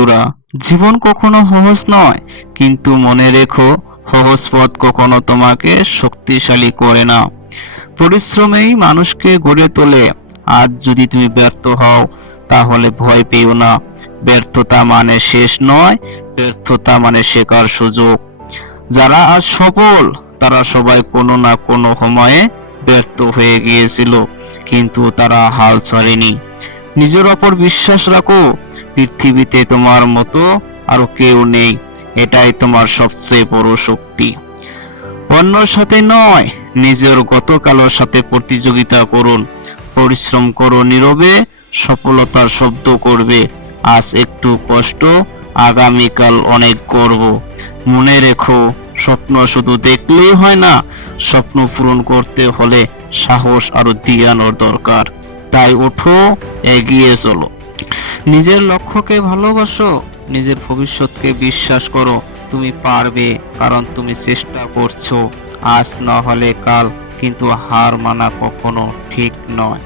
বন্ধুরা, জীবন কখনো সহজ নয়, কিন্তু মনে রেখো সহজ পথ কখনো তোমাকে শক্তিশালী করে না। পরিশ্রমেই মানুষকে গড়ে তোলে। আজ যদি তুমি ব্যর্থ হও তাহলে ভয় পেও না। ব্যর্থতা মানে শেষ নয়, ব্যর্থতা মানে শেখার সুযোগ। যারা আজ সফল তারা সবাই কোনো না কোনো সময়ে ব্যর্থ হয়ে গিয়েছিল, কিন্তু তারা হাল ছাড়েনি। নিজের ওপর বিশ্বাস রাখো, পৃথিবীতে তোমার মতো আর কেউ নেই। এটাই তোমার সবচেয়ে বড় শক্তি। অন্যর সাথে নয়, নিজের গতকালের সাথে প্রতিযোগিতা করুন। পরিশ্রম করো নীরবে, সফলতার শব্দ করবে। আজ একটু কষ্ট, আগামীকাল অনেক গর্ব। মনে রেখো, স্বপ্ন শুধু দেখলেই হয় না, স্বপ্ন পূরণ করতে হলে সাহস আর জ্ঞানের দরকার। তাই ওঠো, এগিয়ে চলো। নিজের লক্ষ্যকে ভালোবাসো, নিজের ভবিষ্যৎকে বিশ্বাস করো। তুমি পারবে, কারণ তুমি চেষ্টা করছো। আজ না হলে কাল, কিন্তু হার মানা কখনো ঠিক নয়।